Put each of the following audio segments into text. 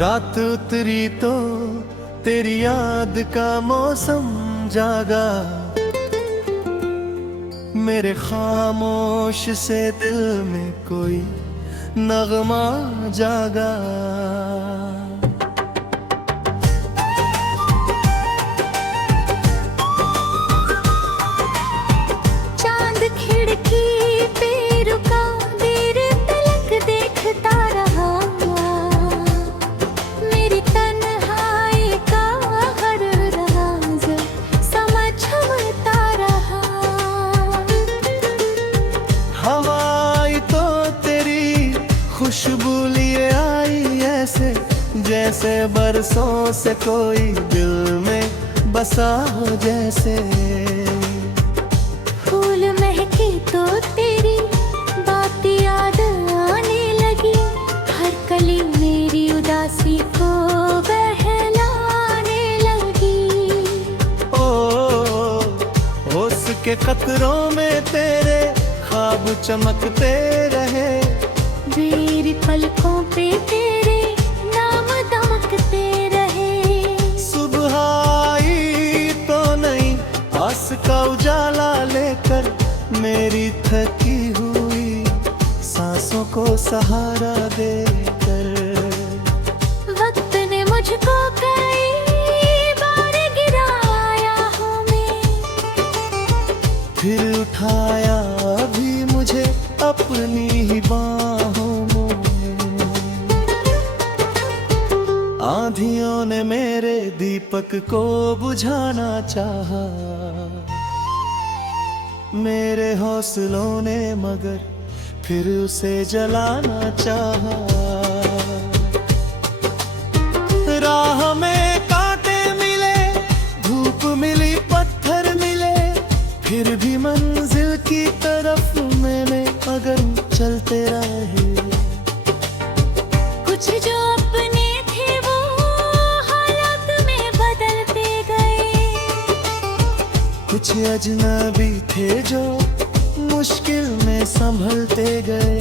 रात उतरी तो तेरी याद का मौसम जागा, मेरे खामोश से दिल में कोई नगमा जागा। चांद खिड़की पे रुका, देर तलक देखता रहा, मेरी तन्हाई का हर राज समझता रहा। हवाई तो तेरी खुशबू लिए आई ऐसे, जैसे बरसों से कोई दिल में बसा हो जैसे। फूल महके तो तेरी बात याद आने लगी, हर कली मेरी उदासी को बहलाने लगी। ओ उसके कतरों में तेरे ख्वाब चमकते रहे, मेरी पलकों पे तेरे नाम दमकते रहे। सुबह आई तो नहीं आस का उजाला लेकर, मेरी थकी हुई सांसों को सहारा देकर। वक्त ने मुझको कई बार गिराया हो में, फिर उठाया भी मुझे अपनी ही बाहों में। आंधियों ने मेरे दीपक को बुझाना चाहा, मेरे हौसलों ने मगर फिर उसे जलाना चाहा। राह में कांटे मिले, धूप मिली, पत्थर मिले, फिर भी मंजिल की तरफ मैंने अगर चलते रहे। कुछ जो अपने थे वो हालात में बदलते गए, कुछ अजनबी थे जो मुश्किल में संभलते गए।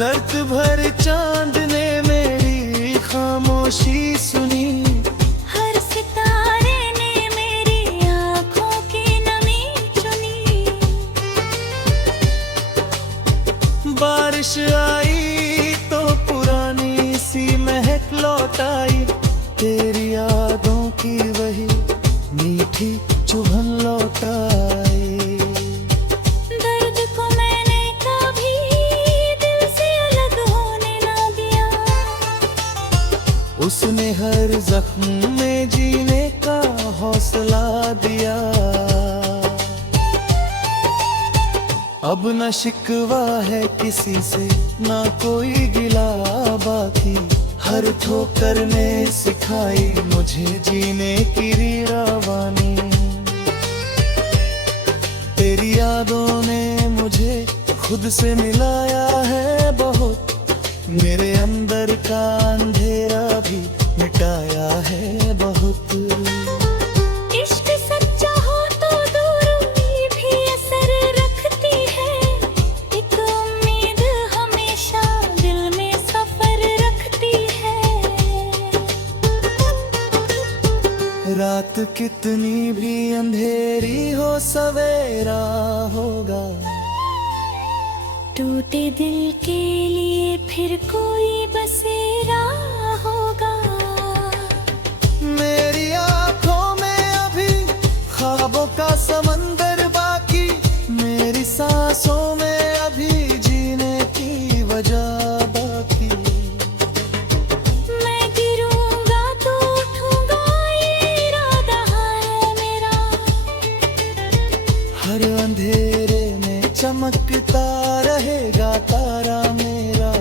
दर्द भर चांद ने मेरी खामोशी सुनी, हर सितारे ने मेरी आंखों की नमी चुनी। बारिश आई तो पुरानी सी महक लौट आई, तेरी यादों की वही मीठी चुभन लौट आई। दर्द को मैंने कभी दिल से अलग होने ना दिया, उसने हर जख्म में जीने का हौसला दिया। अब न शिकवा है किसी से, ना कोई गिला बाकी, हर ठोकर ने सिखाई मुझे जीने की रीरावानी। तेरी यादों ने मुझे खुद से मिलाया है बहुत, मेरे अंदर का अंधेरा भी मिटाया है बहुत। इश्क सच्चा हो तो दूरी भी असर रखती है, एक उम्मीद हमेशा दिल में सफर रखती है। रात कितनी भी अंधेरी हो सवेरा होगा, टूटे दिल के लिए फिर कोई बसेरा होगा। मेरी आंखों में अभी ख्वाबों का समंदर बाकी, मेरी सांसों में अभी जीने की वजह बाकी। मैं गिरूंगा तो उठूंगा, ये इरादा है मेरा। हर अंधेरे में चमकता रहेगा तारा मेरा।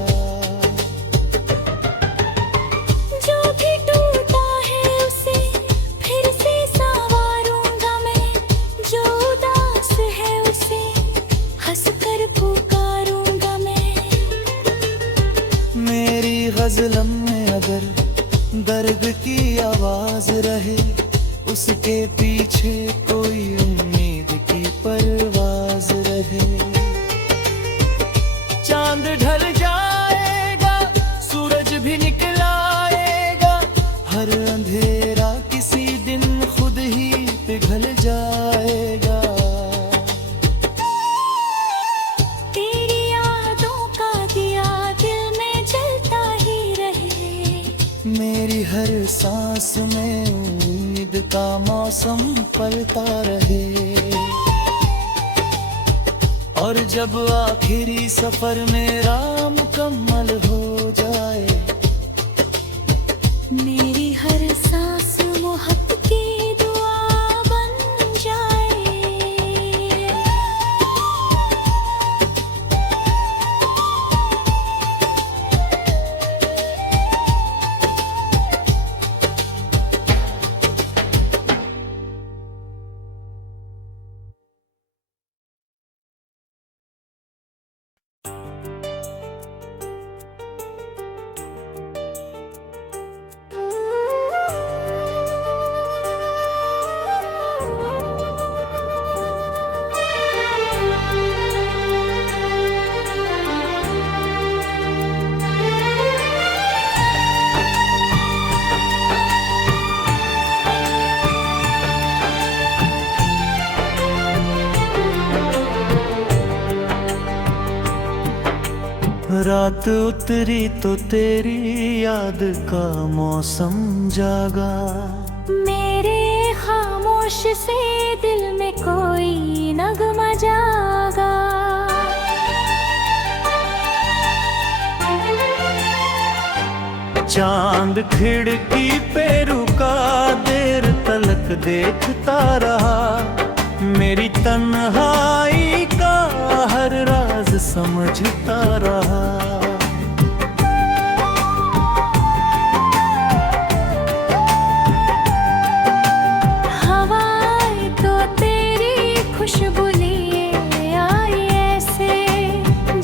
जो भी टूटा है उसे फिर से संवारूंगा मैं, जो उदास है उसे हंसकर पुकारूंगा मैं। मेरी गज़लों में अगर दर्द की आवाज राज रहे, उसके पीछे कोई उम्मीद की परवाज रहे। चांद ढल जाएगा, सूरज भी निकल आएगा, हर अंधेरा किसी दिन खुद ही पिघल जाएगा। तेरी यादों का दिया दिल में जलता ही रहे, मेरी हर सांस में उम्मीद का मौसम पलता रहे। और जब आखिरी सफर मेरा मुकम्मल हो जाए, मेरी हर सांस मोहब्बत की दुआ बन जाए। रात उतरी तो तेरी याद का मौसम जागा, मेरे खामोश से दिल में कोई नगमा जागा। चांद खिड़की पे रुका, देर तलक देखता रहा, मेरी तन्हाई का हर राज समझता रहा। हवाएं तो तेरी खुशबू लिए आई ऐसे,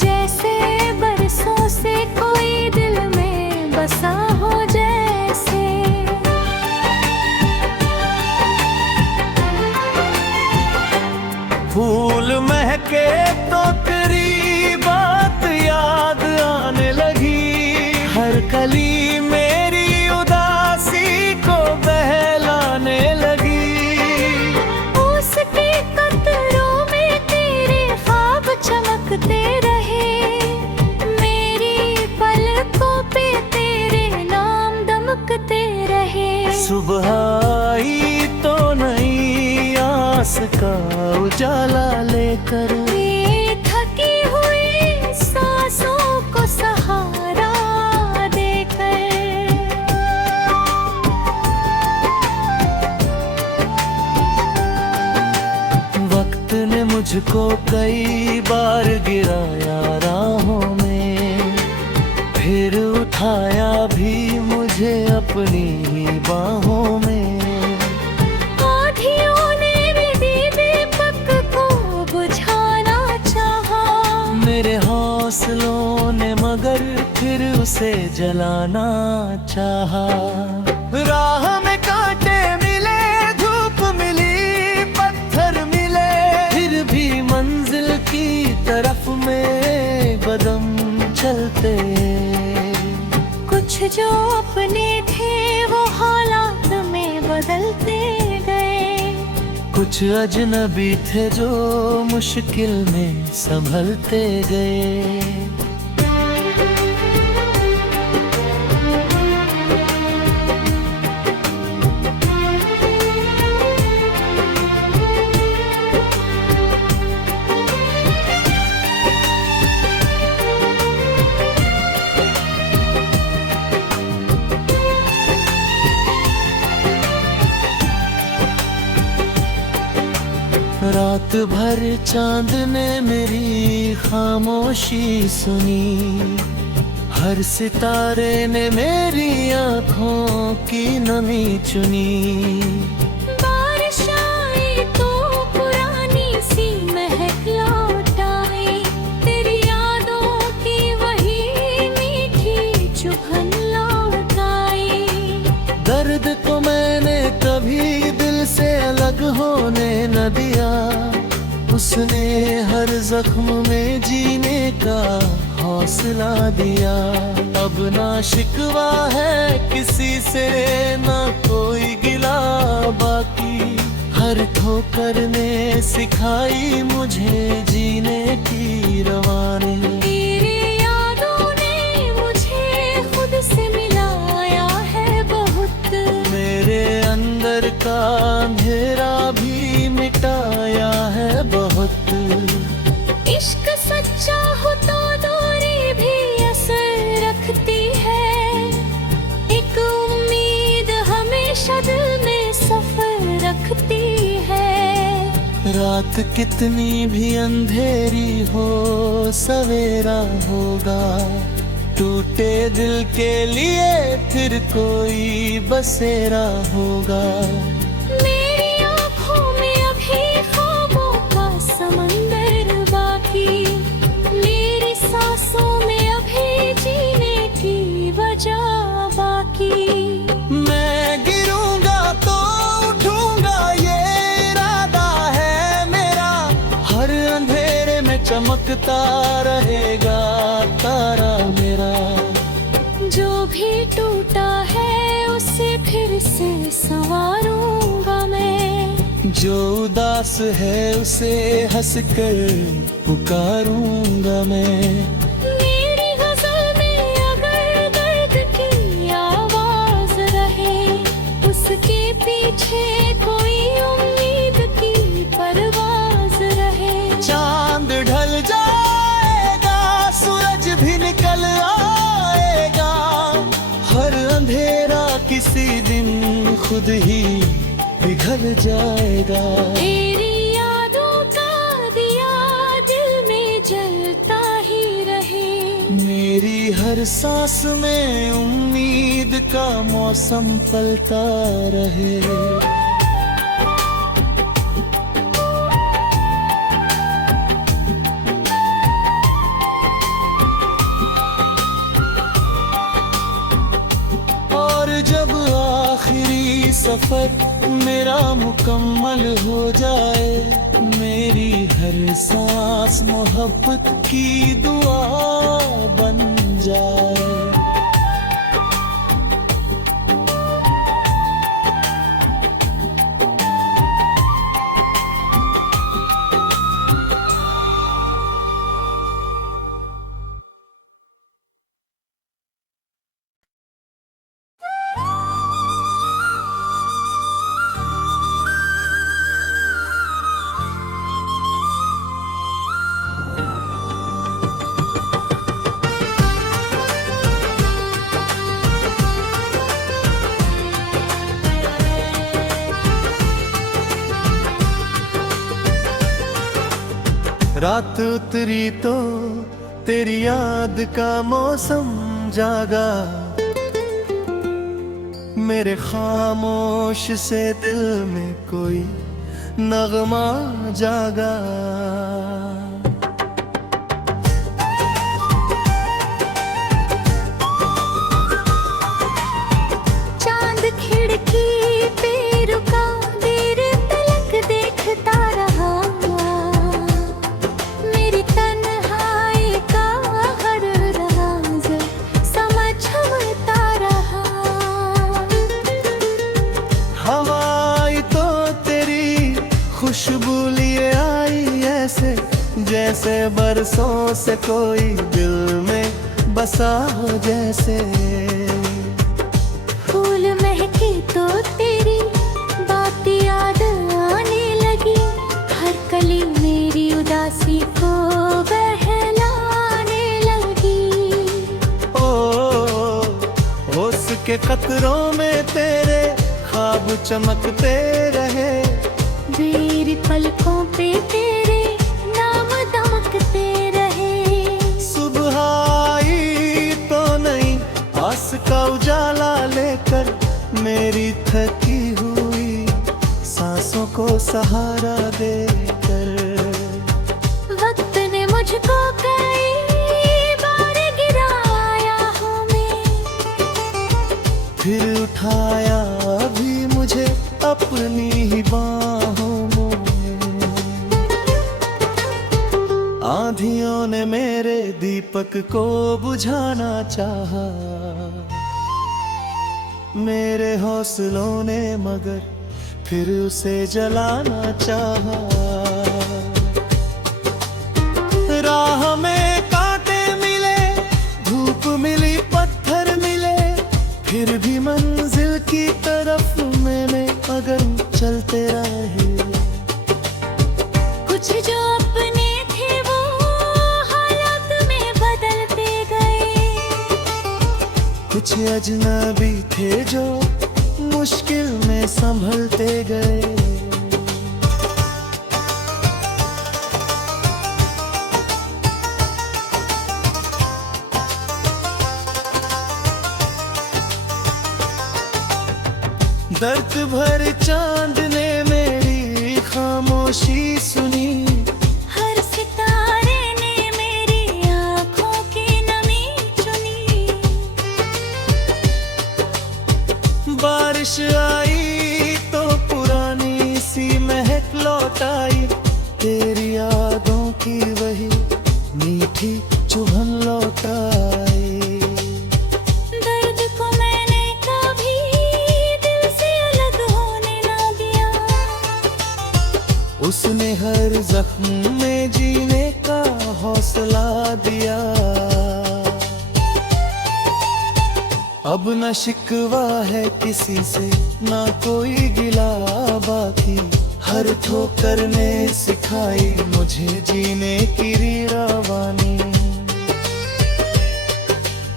जैसे बरसों से कोई दिल में बसा हो जैसे। फूल महके तो तेरी बात याद आने लगी, हर कली मेरी उदासी को बहलाने लगी। उसके कतरों में तेरे ख्वाब चमकते रहे, मेरी पलकों पे तेरे नाम दमकते रहे। सुबह आई तो नई आस का उजाला लेकर, ये थकी हुई सांसों को सहारा देकर। वक्त ने मुझको कई बार गिराया राहों में, फिर उठाया भी मुझे अपनी ही बाहों में। आँधियों ने भी दीपक को बुझाना चाहा, मेरे हौसलों ने मगर फिर उसे जलाना चाहा। राह में कांटे मिले, धूप मिली, पत्थर मिले, फिर भी मंजिल की तरफ में कदम चलते। कुछ जो अपने थे वो हालात में बदलते गए, कुछ अजनबी थे जो मुश्किल में संभलते गए। रात भर चांद ने मेरी खामोशी सुनी, हर सितारे ने मेरी आँखों की नमी चुनी। बारिश आई तो पुरानी सी महक लौट आई, तेरी यादों की वही मीठी चुभन लौट आई। दर्द को मैंने ने हर जख्म में जीने का हौसला दिया। अब ना शिकवा है किसी से, ना कोई गिला बाकी। हर ठोकर ने सिखाई मुझे जीने की रवानी। तेरी यादों ने मुझे खुद से मिलाया है बहुत। मेरे अंदर का अंधेरा भी मिटाया है बहुत। इश्क सच्चा हो तो दूरी भी असर रखती है। एक उम्मीद हमेशा दिल में सफर रखती है। रात कितनी भी अंधेरी हो सवेरा होगा। टूटे दिल के लिए फिर कोई बसेरा होगा। मेरी आँखों में अभी ख्वाबों का समंदर बाकी। मेरी सांसों में अभी जीने की वजह बाकी। मैं गिरूंगा तो उठूंगा ये इरादा है मेरा। हर अंधेरे में चमकता रहेगा तारा मेरा। जो भी टूटा है उसे फिर से संवारूंगा मैं। जो उदास है उसे हंसकर पुकारूंगा मैं। मेरी गजल में अगर दर्द की आवाज रहे, उसके पीछे कोई उम्मीद की परवाज रहे। चांद ढल जाएगा, सूरज भी निकल आएगा। हर अंधेरा किसी दिन खुद ही पिघल जाएगा। तेरी यादों का दिया दिल में जलता ही रहे। मेरी हर सांस में उम्मीद का मौसम पलता रहे। और जब आखिरी सफर मेरा मुकम्मल हो जाए, मेरी हर सांस मोहब्बत की दुआ बन जाए। रात उतरी तो तेरी याद का मौसम जागा। मेरे खामोश से दिल में कोई नगमा जागा। चांद खिड़की पे रुका, देर तलक देखता रहा। मेरी तन्हाई का हर राज समझता रहा। हवाई तो तेरी खुशबू लिए आई ऐसे, जैसे बरसों से कोई दिल में बसा हो जैसे। फूल महके तो तेरी बात याद आने लगी। हर कली मेरी उदासी को बहलाने लगी। ओ उसके कतरों में तेरे ख्वाब चमकते रहे। मेरी पलकों पे तेरे नाम दमकते रहे। सुबह आई तो नहीं, आस का उजाला लेकर मेरी थकी हुई सांसों को सहारा देकर। वक्त ने मुझको कई बार गिराया हूँ मैं, फिर उठाया भी मुझे अपनी ही बाहों में। आंधियों ने मेरे दीपक को बुझाना चाहा, मेरे हौसलों ने मगर फिर उसे जलाना चाहा। राह में कांटे मिले, धूप मिली, पत्थर मिले, फिर भी मंजिल की तरफ मैंने अगर चलते रहे। कुछ जो अपने थे वो हालात में बदलते गए, कुछ अजनबी थे जो मुश्किल में संभलते गए। दर्द भर चांद ने मेरी खामोशी सुनी, हर सितारे ने मेरी आँखों की नमी चुनी। बारिश आई तो पुरानी सी महक लौट आई, तेरी यादों की वही मीठी चुभन लौट आई। दर्द को मैंने कभी दिल से अलग होने ना दिया, उसने हर जख्म में जीने का हौसला दिया। अब न शिकवा है किसी से, ना कोई गिला बाकी, हर ठोकर ने सिखाई मुझे जीने की रवानी।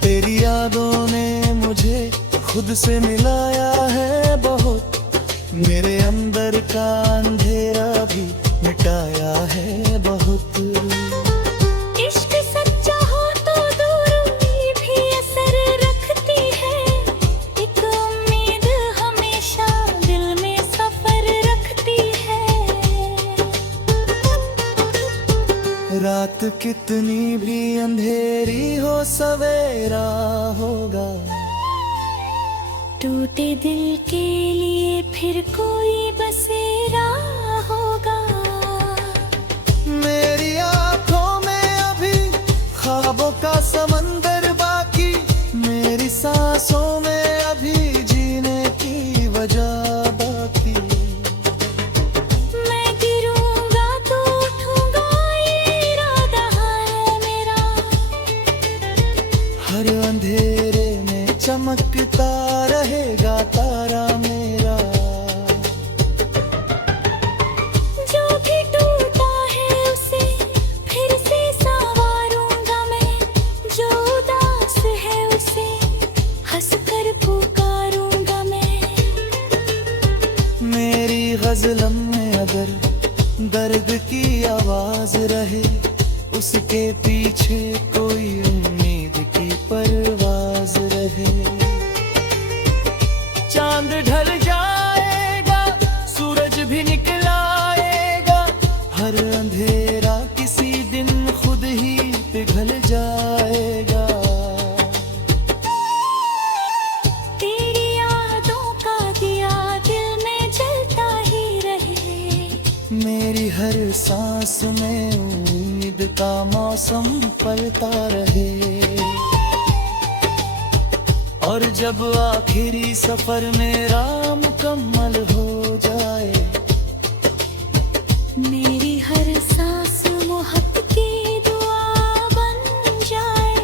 तेरी यादों ने मुझे खुद से मिलाया है बहुत, मेरे अंदर का अंधेरा भी मिटाया है बहुत। इश्क सच्चा हो तो दूरी भी असर रखती है, एक उम्मीद हमेशा दिल में सफर रखती है। रात कितनी भी अंधेरी हो सवेरा होगा, टूटे दिल के लिए फिर कोई बसेरा होगा। मेरी आंखों में अभी ख्वाबों का समंदर बाकी, मेरी सांसों में अभी जीने की वजह बाकी। मैं गिरूंगा तो उठूंगा, ये इरादा है मेरा। हर अंधेरे में चमकता रहेगा तारा मेरा। जो भी टूटा है उसे फिर से संवारूंगा मैं, जो उदास है उसे हंसकर पुकारूंगा मैं। मेरी गज़ल में अगर दर्द की आवाज रहे, उसके पीछे कोई उम्मीद की परवाज रहे। चांद ढल जाएगा, सूरज भी निकल आएगा, हर अंधेरा किसी दिन खुद ही पिघल जाएगा। तेरी यादों का दिया दिल में जलता ही रहे, मेरी हर सांस में उम्मीद का मौसम पलता रहे। और जब आखिरी सफर मेरा मुकम्मल हो जाए, मेरी हर सांस मोहब्बत की दुआ बन जाए।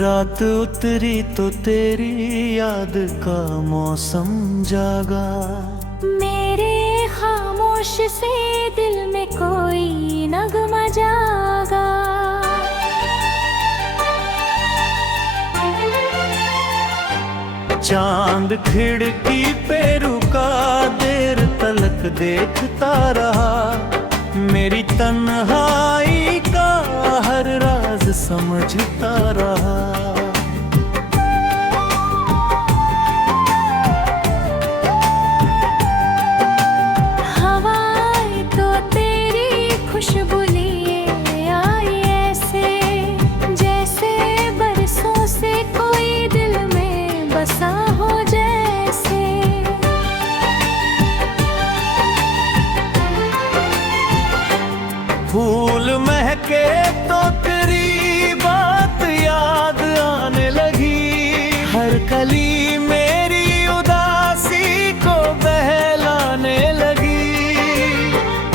रात उतरी तो तेरी याद का मौसम जागा, मेरे खामोश से दिल में कोई नगमा जागा। चांद खिड़की पे रुका, देर तलक देखता रहा, मेरी तन्हाई का हर राज समझता रहा। हवाएं तो तेरी खुशबू लिए आई ऐसे, जैसे बरसों से कोई दिल में बसा हो जैसे। फूल महके तो तेरी बात याद आने लगी, हर कली मेरी उदासी को बहलाने लगी।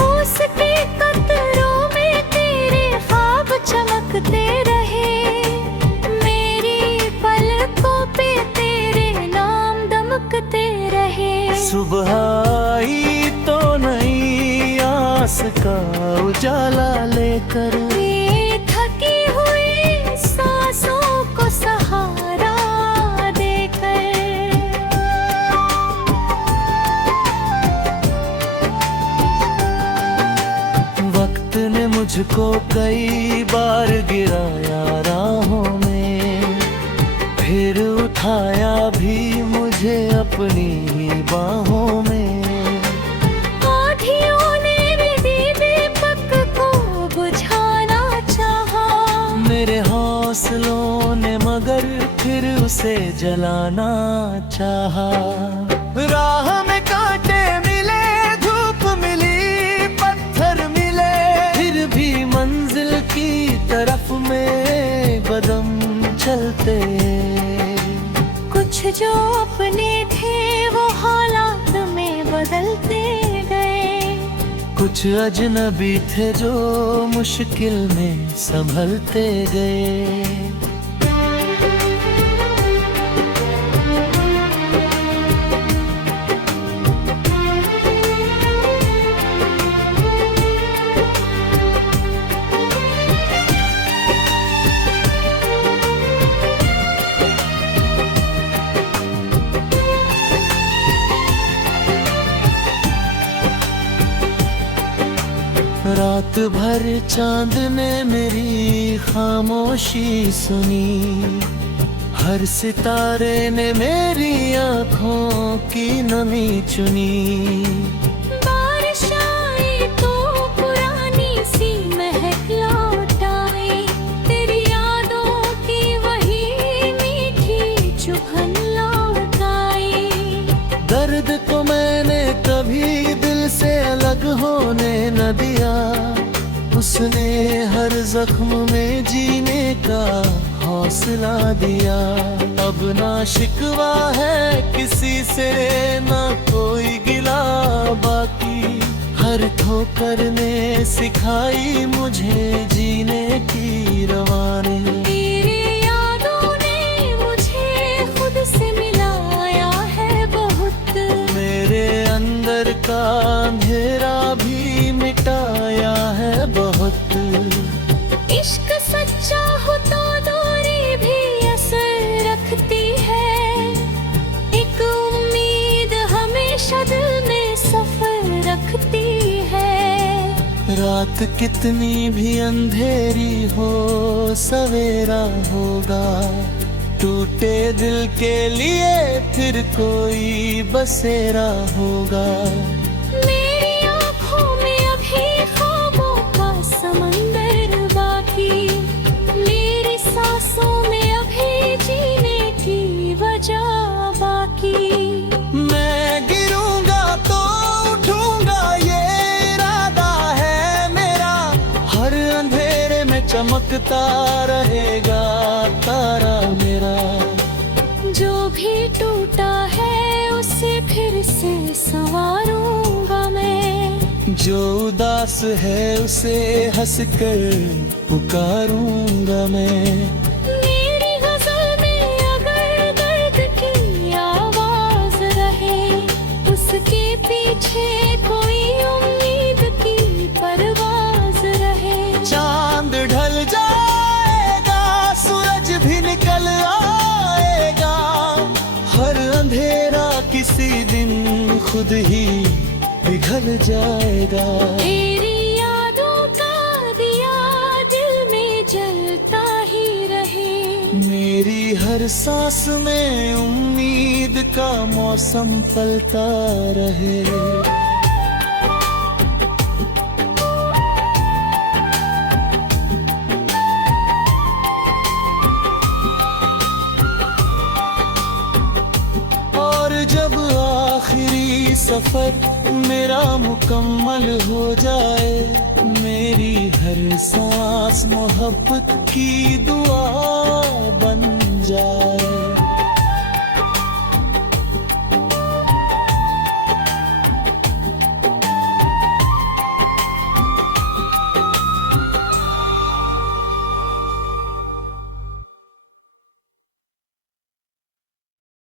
उसके कतरों में तेरे ख्वाब चमकते रहे, मेरी पलकों पे तेरे नाम दमकते रहे। सुबह आई तो नई आस का उजाला लेकर, ये थकी हुई सांसों को सहारा देकर। वक्त ने मुझको कई बार गिराया राहों में, फिर उठाया भी मुझे अपनी ही बाहों में। आँधियों ने भी दीपक को बुझाना चाहा, मेरे हौसलों ने मगर फिर उसे जलाना चाहा। राह में कांटे मिले, धूप मिली, पत्थर मिले, फिर भी मंजिल की तरफ में कदम चलते। कुछ जो अपने थे वो हालात में बदलते गए, कुछ अजनबी थे जो मुश्किल में संभलते गए। रात भर चांद ने मेरी खामोशी सुनी, हर सितारे ने मेरी आँखों की नमी चुनी। बारिश आई तो पुरानी सी महक लौट आई, तेरी यादों की वही मीठी चुभन लौट आई। दर्द को मैंने कभी दिल से अलग होने न दिया, उसने हर जख्म में जीने का हौसला दिया। अब ना शिकवा है किसी से, ना कोई गिला बाकी, हर ठोकर ने सिखाई मुझे जीने की रवानी। तेरी यादों ने मुझे खुद से मिलाया है बहुत, मेरे अंदर का अंधेरा भी मिटाया है बहुत। इश्क सच्चा हो तो दूरी भी असर रखती है, एक उम्मीद हमेशा दिल में सफर रखती है। रात कितनी भी अंधेरी हो सवेरा होगा, टूटे दिल के लिए फिर कोई बसेरा होगा। मेरी आँखों में अभी ख्वाबों का समंदर बाकी, मेरी सांसों में अभी जीने की वजह बाकी। मैं गिरूंगा तो उठूंगा ये इरादा है मेरा, हर अंधेरे में चमकता रहेगा तारा मेरा। जो भी टूटा है उसे फिर से संवारूंगा मैं, जो उदास है उसे हंस कर पुकारूंगा मैं। मेरी गजल में अगर दर्द की आवाज रहे, उसके पीछे कोई उम्मीद खुद ही पिघल जाएगा। तेरी यादों का दिया दिल में जलता ही रहे। मेरी हर सांस में उम्मीद का मौसम पलता रहे। और जब आखिरी सफर मेरा मुकम्मल हो जाए, मेरी हर सांस मोहब्बत की दुआ बन जाए।